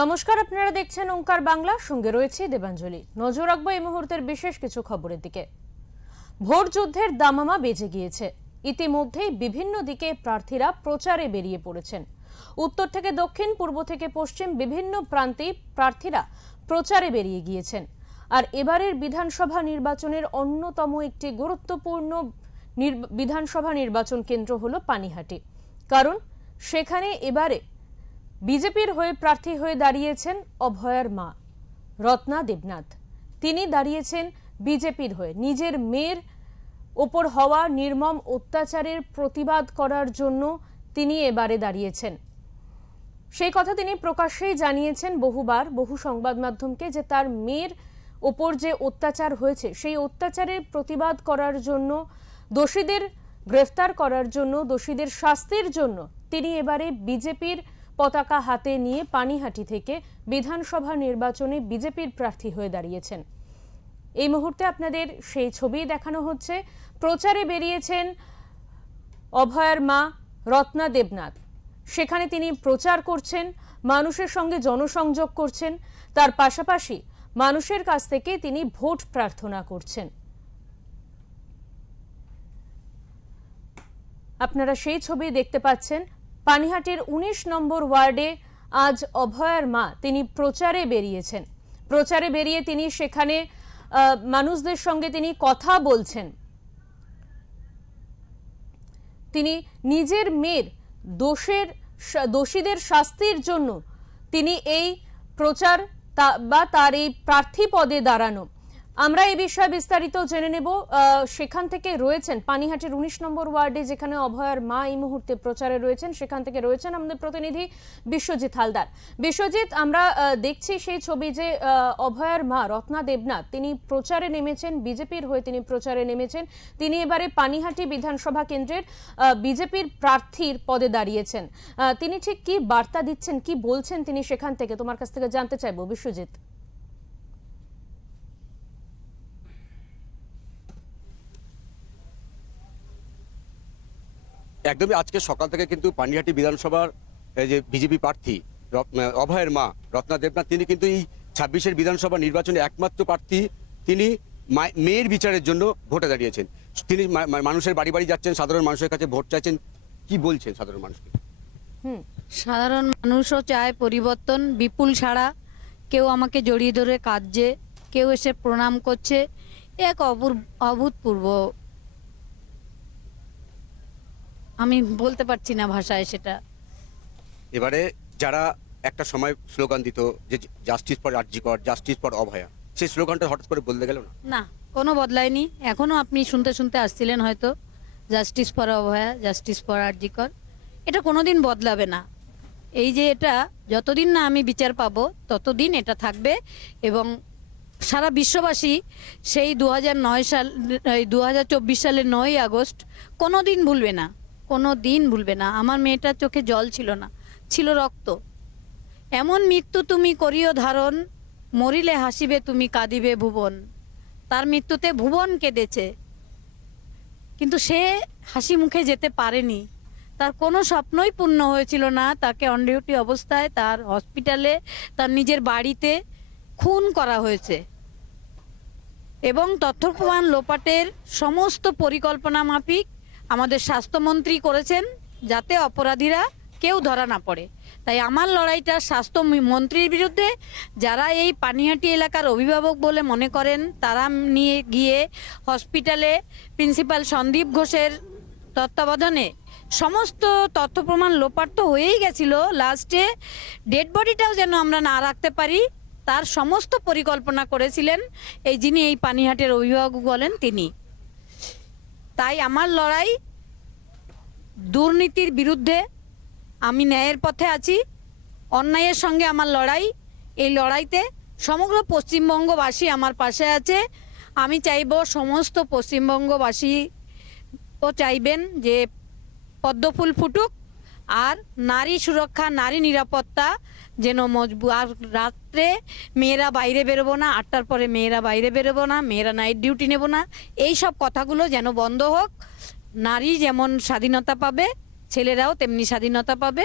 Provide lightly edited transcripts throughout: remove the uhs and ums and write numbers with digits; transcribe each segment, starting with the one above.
নমস্কার, আপনারা দেখছেন ওঙ্কার বাংলা, সঙ্গে রয়েছে দেবাঞ্জলি। নজর রাখবো এই মুহূর্তের বিশেষ কিছু খবরের দিকে। ভোট যুদ্ধের দামামা বেজে গিয়েছে। ইতিমধ্যেই বিভিন্ন দিকে প্রার্থীরা প্রচারে বেরিয়ে পড়েছেন। উত্তর থেকে দক্ষিণ, পূর্ব থেকে পশ্চিম বিভিন্ন প্রান্তে প্রার্থীরা প্রচারে বেরিয়ে গিয়েছেন। আর এবারের বিধানসভা নির্বাচনের অন্যতম একটি গুরুত্বপূর্ণ বিধানসভা নির্বাচন কেন্দ্র হলো পানিহাটি। কারণ সেখানে এবারে বিজেপির হয়ে প্রার্থী হয়ে দাঁড়িয়েছেন অভয়ার মা রত্না দেবনাথ। তিনি দাঁড়িয়েছেন বিজেপির হয়ে। নিজের মেয়ের ওপর হওয়া নির্মম অত্যাচারের প্রতিবাদ করার জন্য তিনি এবারে দাঁড়িয়েছেন। সেই কথা তিনি প্রকাশ্যেই জানিয়েছেন বহুবার, বহু সংবাদ মাধ্যমকে, যে তার মেয়ের ওপর যে অত্যাচার হয়েছে সেই অত্যাচারের প্রতিবাদ করার জন্য, দোষীদের গ্রেফতার করার জন্য, দোষীদের শাস্তির জন্য তিনি এবারে বিজেপির পতাকা হাতে নিয়ে পানিহাটি থেকে বিধানসভা নির্বাচনে বিজেপির প্রার্থী হয়ে দাঁড়িয়েছেন। এই মুহূর্তে আপনাদের সেই ছবি দেখানো হচ্ছে। প্রচারে বেরিয়েছেন অভয়ার মা রত্না দেবনাথ। সেখানে তিনি প্রচার করছেন, মানুষের সঙ্গে জনসংযোগ করছেন, তার পাশাপাশি মানুষের কাছ থেকে তিনি ভোট প্রার্থনা করছেন। আপনারা সেই ছবি দেখতে পাচ্ছেন। পানিহাটির ১৯ নম্বর ওয়ার্ডে আজ অভয়ার মা তিনি প্রচারে বেরিয়েছেন। প্রচারে বেরিয়ে তিনি সেখানে মানুষদের সঙ্গে তিনি কথা বলছেন। তিনি নিজের মেয়ের দোষীদের শাস্তির জন্য তিনি এই প্রচার বা তার এই প্রার্থী পদে দাঁড়ানো। আমরা এই বিষয়ে বিস্তারিত জেনে নেব। সেখান থেকে রয়েছেন পানিহাটির ১৯ নম্বর ওয়ার্ডে, যেখানে অভয়ার মা এই মুহূর্তে প্রচারে রয়েছেন, সেখান থেকে রয়েছেন আমাদের প্রতিনিধি বিশ্বজিৎ হালদার। বিশ্বজিৎ, আমরা দেখছি সেই ছবি যে অভয়ার মা রত্না দেবনাথ তিনি প্রচারে নেমেছেন, বিজেপির হয়ে তিনি প্রচারে নেমেছেন। তিনি এবারে পানিহাটি বিধানসভা কেন্দ্রের বিজেপির প্রার্থীর পদে দাঁড়িয়েছেন। তিনি ঠিক কি বার্তা দিচ্ছেন, কি বলছেন তিনি সেখান থেকে, তোমার কাছ থেকে জানতে চাইবো বিশ্বজিৎ। একদমই আজকে সকাল থেকে কিন্তু পানিহাটি বিধানসভার যে বিজেপি প্রার্থী অভয়ের মা রত্না দেবনাথ তিনি কিন্তু এই ২৬-এর বিধানসভা নির্বাচনে একমাত্র প্রার্থী। তিনি মেয়ের বিচারের জন্য ভোটে দাঁড়িয়েছেন। তিনি মানুষের বাড়ি বাড়ি যাচ্ছেন, সাধারণ মানুষের কাছে ভোট চাইছেন। কি বলছেন সাধারণ মানুষকে? সাধারণ মানুষও চায় পরিবর্তন। বিপুল ছাড়া কেউ আমাকে জড়িয়ে ধরে কাঁদছে, কেউ এসে প্রণাম করছে। এক অভূতপূর্ব, আমি বলতে পারছি না ভাষায় সেটা। এবারে যারা একটা সময় স্লোগান দিত যে জাস্টিস ফর আরজি কর, জাস্টিস ফর অভয়া, সেই স্লোগানটা হঠাৎ করে বদলে গেল না? না, কোনো বদলায়নি। এখনো আপনি শুনতে শুনতে আসছিলেন হয়তো, justice for Abhaya, justice for RG Kar. এটা কোনোদিন বদলাবে না। এই যে এটা যতদিন না আমি বিচার পাবো ততদিন এটা থাকবে। এবং সারা বিশ্ববাসী সেই ২০০৯ সাল ২০২৪ সালের ৯ই আগস্ট কোনোদিন ভুলবে না, কোনো দিন ভুলবে না। আমার মেয়েটার চোখে জল ছিল না, ছিল রক্ত। এমন মৃত্যু তুমি করিও ধারণ, মরিলে হাসিবে তুমি কাঁদিবে ভুবন। তার মৃত্যুতে ভুবন কেঁদেছে, কিন্তু সে হাসি মুখে যেতে পারেনি। তার কোনো স্বপ্নই পূর্ণ হয়েছিল না। তাকে অন ডিউটি অবস্থায় তার হসপিটালে, তার নিজের বাড়িতে খুন করা হয়েছে। এবং তথ্য প্রমাণ লোপাটের সমস্ত পরিকল্পনা মাফিক আমাদের স্বাস্থ্যমন্ত্রী করেছেন, যাতে অপরাধীরা কেউ ধরা না পড়ে। তাই আমার লড়াইটা স্বাস্থ্যমন্ত্রীর বিরুদ্ধে। যারা এই পানিহাটি এলাকার অভিভাবক বলে মনে করেন, তারা নিয়ে গিয়ে হসপিটালে প্রিন্সিপাল সন্দীপ ঘোষের তত্ত্বাবধানে সমস্ত তথ্য প্রমাণ লোপাট তো হয়েই গেছিল, লাস্টে ডেড বডিটাও যেন আমরা না রাখতে পারি, তার সমস্ত পরিকল্পনা করেছিলেন এই যিনি এই পানিহাটের অভিভাবক বলেন তিনি। তাই আমার লড়াই দুর্নীতির বিরুদ্ধে। আমি ন্যায়ের পথে আছি, অন্যায়ের সঙ্গে আমার লড়াই। এই লড়াইতে সমগ্র পশ্চিমবঙ্গবাসী আমার পাশে আছে। আমি চাইব সমস্ত পশ্চিমবঙ্গবাসীও চাইবেন যে পদ্মফুল ফুটুক, আর নারী সুরক্ষা, নারী নিরাপত্তা যেন মজবুত। আর রাত্রে মেয়েরা বাইরে বেরোবো না, ৮টার পরে মেয়েরা বাইরে বেরোবো না, মেয়েরা নাইট ডিউটি নেব না, এই সব কথাগুলো যেন বন্ধ হোক। নারী যেমন স্বাধীনতা পাবে, ছেলেরাও তেমনি স্বাধীনতা পাবে।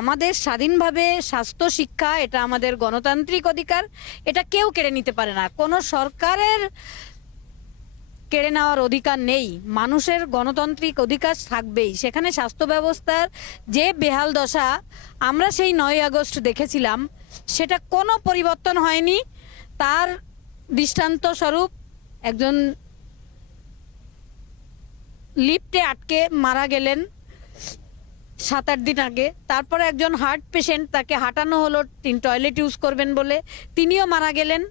আমাদের স্বাধীনভাবে স্বাস্থ্য শিক্ষা এটা আমাদের গণতান্ত্রিক অধিকার, এটা কেউ কেড়ে নিতে পারে না, কোনো সরকারের কেড়ে নেওয়ার অধিকার নেই। মানুষের গণতান্ত্রিক অধিকার থাকবেই। সেখানে স্বাস্থ্য ব্যবস্থার যে বেহাল দশা আমরা সেই 9ই আগস্ট দেখেছিলাম, সেটা কোনো পরিবর্তন হয়নি। তার দৃষ্টান্ত স্বরূপ একজন লিফটে আটকে মারা গেলেন 7-8 দিন আগে। তারপরে একজন হার্ট পেশেন্ট, তাকে হাঁটানো হলো টয়লেট ইউজ করবেন বলে, তিনিও মারা গেলেন।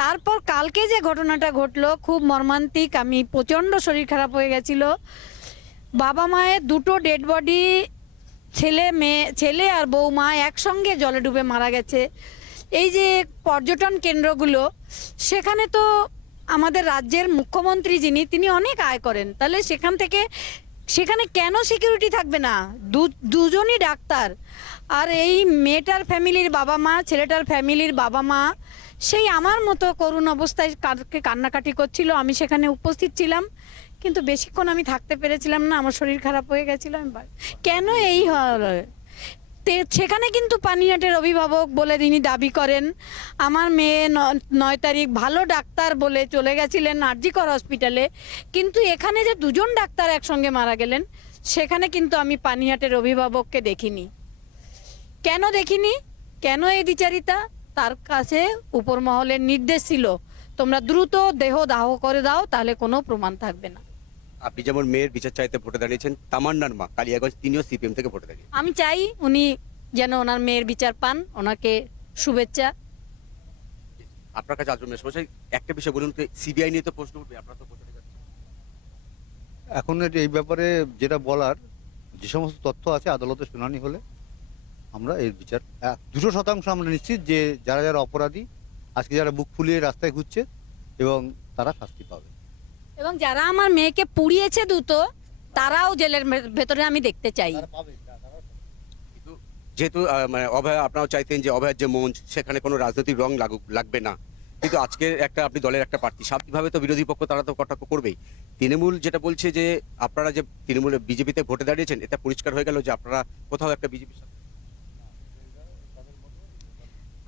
তারপর কালকে যে ঘটনাটা ঘটলো খুব মর্মান্তিক, আমি প্রচণ্ড শরীর খারাপ হয়ে গেছিল। বাবা মায়ের দুটো ডেড বডি, ছেলে আর বৌমা একসঙ্গে জলে ডুবে মারা গেছে। এই যে পর্যটন কেন্দ্রগুলো, সেখানে তো আমাদের রাজ্যের মুখ্যমন্ত্রী যিনি, তিনি অনেক আয় করেন, তাহলে সেখানে কেন সিকিউরিটি থাকবে না? দুজনই ডাক্তার। আর এই মেয়েটার ফ্যামিলির বাবা মা, ছেলেটার ফ্যামিলির বাবা মা সেই আমার মতো করুণ অবস্থায় কান্নাকাটি করছিল। আমি সেখানে উপস্থিত ছিলাম, কিন্তু বেশিক্ষণ আমি থাকতে পেরেছিলাম না, আমার শরীর খারাপ হয়ে গেছিল। কেন এই সেখানে কিন্তু পানিহাটের অভিভাবক বলে তিনি দাবি করেন, আমার মেয়ে 9 তারিখ ভালো ডাক্তার বলে চলে গেছিলেন আরজিকর হসপিটালে, কিন্তু এখানে যে দুজন ডাক্তার একসঙ্গে মারা গেলেন, সেখানে কিন্তু আমি পানিহাটের অভিভাবককে দেখিনি। কেন দেখিনি? কেন এই দ্বিচারিতা? তার কাছে উপর মহলের নির্দেশ ছিল, তোমরা দ্রুত দেহ দাহ করে দাও, তাহলে কোনো প্রমাণ থাকবে না। আপনি যেমন মেয়ের বিচার চাইতে ভোটে দাঁড়িয়েছেন, তামান্নার মা কালিয়াগঞ্জ তিনিও সিপিএম থেকে ভোটে দাঁড়িয়ে। আমি চাই উনি যেন ওনার মেয়ের বিচার পান, ওনাকে শুভেচ্ছা। আপনার কাছে আজম মেশমশাই একটা বিষয় বলুন তো, সিবিআই নিয়ে তো প্রশ্ন উঠবে, আপনারা তো প্রচারে যাচ্ছেন। এখন এই ব্যাপারে যেটা বলার, যে সমস্ত তথ্য আছে আদালতে শুনানি হলে আমরা এর বিচার 200% আমরা নিশ্চিত যে যারা যারা অপরাধী, আজকে যারা বুক ফুলিয়ে রাস্তায় ঘুরছে, এবং তারা শাস্তি পাবে। এবং যারা আমার মেয়েকে পুড়িয়েছে দ্রুত, তারাও জেলের ভেতরে আমি দেখতে চাই। কিন্তু যেহেতু মানে অভয়া, আপনারাও চাইতেন যে অভয়ার যে মঞ্চ, সেখানে কোনো রাজনৈতিক রং লাগবে না, কিন্তু আজকে একটা আপনি দলের একটা প্রার্থী, স্বাভাবিকভাবে তো বিরোধী পক্ষ তারা তো কটাক্ষ করবেই। তৃণমূল যেটা বলছে যে আপনারা যে তৃণমূলে বিজেপিতে ভোটে দাঁড়িয়েছেন, এটা পরিষ্কার হয়ে গেল যে আপনারা কোথাও একটা বিজেপির সাথে।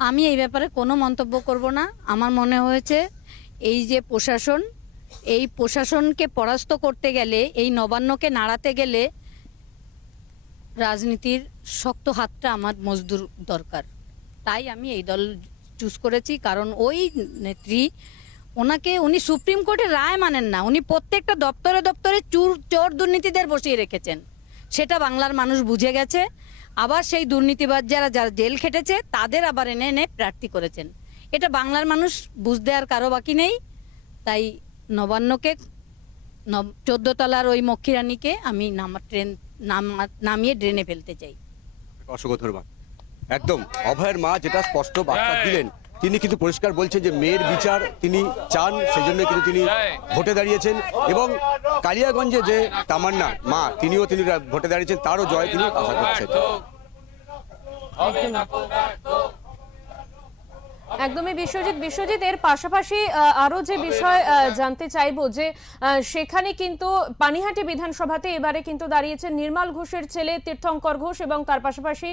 আমি এই ব্যাপারে কোনো মন্তব্য করব না। আমার মনে হয়েছে এই যে প্রশাসন, এই প্রশাসনকে পরাস্ত করতে গেলে, এই নবান্নকে নাড়াতে গেলে রাজনীতির শক্ত হাতটা আমার মজদুর দরকার। তাই আমি এই দল চুজ করেছি, কারণ ওই নেত্রী, উনি সুপ্রিম কোর্টের রায় মানেন না, উনি প্রত্যেকটা দপ্তরে দপ্তরে চোর দুর্নীতিদের বসিয়ে রেখেছেন, সেটা বাংলার মানুষ বুঝে গেছে। আবার সেই দুর্নীতিবাজ যারা জেল খেটেছে তাদের আবার এনে এনে প্রার্থী করেছেন, এটা বাংলার মানুষ বুঝতে আর কারো বাকি নেই। তাই নবান্নকে 14 তলার ওই মক্ষীরানীকে আমি নামিয়ে ড্রেনে ফেলতে চাই। অসংখ্য ধন্যবাদ। একদম অভয়ের মা যেটা স্পষ্ট বার্তা দিলেন, তিনি কিন্তু পরিষ্কার বলছেন যে মেয়ের বিচার তিনি চান, সেই জন্য কিন্তু তিনি ভোটে দাঁড়িয়েছেন। এবং কালিয়াগঞ্জে যে তামান্নার মা, তিনি ভোটে দাঁড়িয়েছেন, তারও জয় তিনি আশা করছেন। একদমই বিশ্বজিৎ, এর পাশাপাশি আরো যে বিষয় জানতে চাইবো যে সেখানে কিন্তু পানিহাটি বিধানসভাতে এবারে কিন্তু দাঁড়িয়েছে নির্মল ঘোষের ছেলে তীর্থঙ্কর ঘোষ, এবং তার পাশাপাশি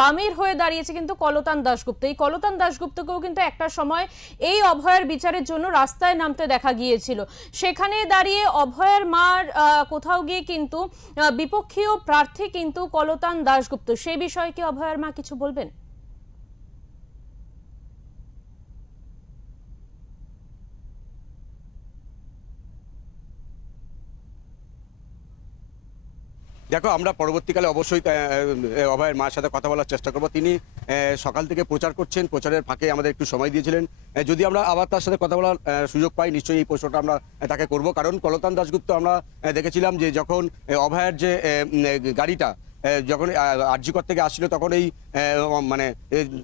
বামের হয়ে দাঁড়িয়েছে কিন্তু কলতান দাশগুপ্ত। এই কলতান দাশগুপ্তকেও কিন্তু একটা সময় এই অভয়ের বিচারের জন্য রাস্তায় নামতে দেখা গিয়েছিল। সেখানে দাঁড়িয়ে অভয়ের মার কোথাও গিয়ে কিন্তু বিপক্ষীয় প্রার্থী কিন্তু কলতান দাশগুপ্ত, সেই বিষয়ে কি অভয়ের মা কিছু বলবেন? দেখো, আমরা পরবর্তীকালে অবশ্যই অভয়ের মার সাথে কথা বলার চেষ্টা করব। তিনি সকাল থেকে প্রচার করছেন, প্রচারের ফাঁকে আমাদের একটু সময় দিয়েছিলেন। যদি আমরা আবার তার সাথে কথা বলার সুযোগ পাই, নিশ্চয়ই এই প্রশ্নটা আমরা তাকে করব। কারণ কলতান দাশগুপ্ত আমরা দেখেছিলাম যে যখন অভয়ের যে গাড়িটা যখন আরজিকর থেকে আসছিল, তখন এই মানে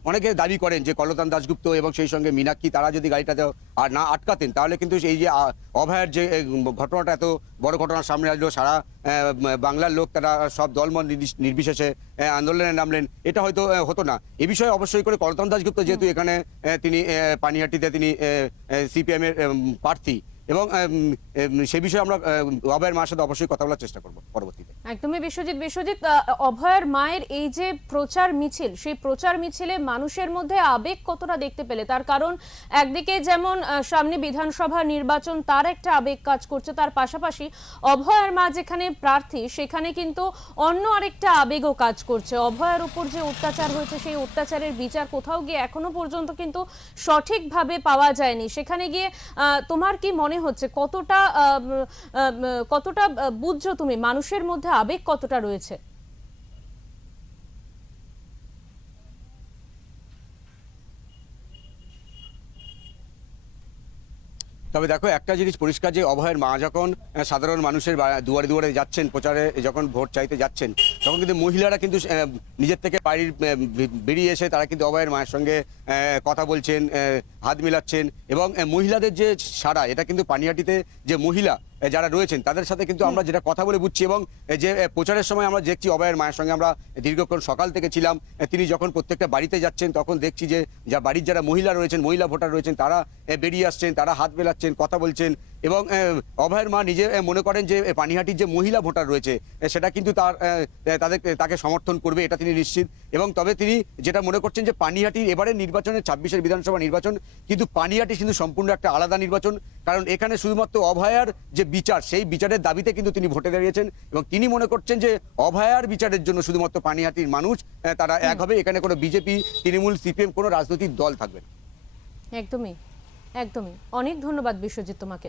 অনেকে দাবি করেন যে কলতান দাশগুপ্ত এবং সেই সঙ্গে মীনাক্ষী, তারা যদি গাড়িটাতে আর না আটকাতেন, তাহলে কিন্তু এই যে অভয়ের যে ঘটনাটা এত বড় ঘটনার সামনে আসলো, সারা বাংলার লোক তারা সব দলমত নির্বিশেষে আন্দোলনে নামলেন, এটা হয়তো হতো না। এ বিষয়ে অবশ্যই করে কলতান দাশগুপ্ত যেহেতু এখানে তিনি পানিহাটিতে তিনি সিপিএম এর প্রার্থী, এবং সে বিষয়ে আমরা অভয়ের মার সাথে অবশ্যই কথা বলার চেষ্টা করবো পরবর্তীতে। একদমই বিশ্বজিৎ, অভয়ের মায়ের এই যে প্রচার মিছিল, সেই প্রচার মিছিলে মানুষের মধ্যে আবেগ কতটা দেখতে পেলে? তার কারণ একদিকে যেমন সামনে বিধানসভা নির্বাচন, তার একটা আবেগ কাজ করছে, তার পাশাপাশি অভয়ের মা যেখানে প্রার্থী সেখানে কিন্তু অন্য আরেকটা আবেগও কাজ করছে। অভয়ের উপর যে অত্যাচার হয়েছে সেই অত্যাচারের বিচার কোথাও গিয়ে এখনো পর্যন্ত কিন্তু সঠিকভাবে পাওয়া যায়নি। সেখানে গিয়ে তোমার কি মনে হচ্ছে কতটা বুঝছো তুমি মানুষের মধ্যে আবেগ কতটা রয়েছে? তবে দেখো, একটা জিনিস পরিষ্কার যে অভয়ের মা যখন সাধারণ মানুষের দুয়ারে দুয়ারে যাচ্ছেন, প্রচারে যখন ভোট চাইতে যাচ্ছেন, তখন কিন্তু মহিলারা কিন্তু নিজের থেকে বাড়ির বেরিয়ে এসে তারা কিন্তু অভয়ের মায়ের সঙ্গে কথা বলছেন, হাত মিলাচ্ছেন। এবং মহিলাদের যে সাড়া, এটা কিন্তু পানিহাটিতে যে মহিলা যারা রয়েছেন তাদের সাথে কিন্তু আমরা যেটা কথা বলে বুঝছি। এবং যে প্রচারের সময় আমরা দেখছি অভয়ের মায়ের সঙ্গে আমরা দীর্ঘক্ষণ সকাল থেকে ছিলাম, তিনি যখন প্রত্যেকটা বাড়িতে যাচ্ছেন তখন দেখছি যে বাড়ির যারা মহিলা রয়েছেন, মহিলা ভোটার রয়েছেন, তারা বেরিয়ে আসছেন, তারা হাত মেলাচ্ছেন, কথা বলছেন। এবং অভয়ের মা নিজে মনে করেন যে পানিহাটির যে মহিলা ভোটার রয়েছে সেটা কিন্তু তাকে সমর্থন করবে, এটা তিনি নিশ্চিত। এবং তবে তিনি যেটা মনে করছেন যে পানিহাটির এবারের নির্বাচনে 26-এর বিধানসভা নির্বাচন কিন্তু পানিহাটি কিন্তু সম্পূর্ণ একটা আলাদা নির্বাচন, কারণ এখানে শুধুমাত্র অভয়ার যে বিচার, সেই বিচারের দাবিতে কিন্তু তিনি ভোটে দাঁড়িয়েছেন। এবং তিনি মনে করছেন যে অভয়ার বিচারের জন্য শুধুমাত্র পানিহাটির মানুষ তারা এক হবে, এখানে কোনো বিজেপি, তৃণমূল, সিপিএম কোনো রাজনৈতিক দল থাকবে না। একদমই অনেক ধন্যবাদ বিশ্বজিৎ তোমাকে।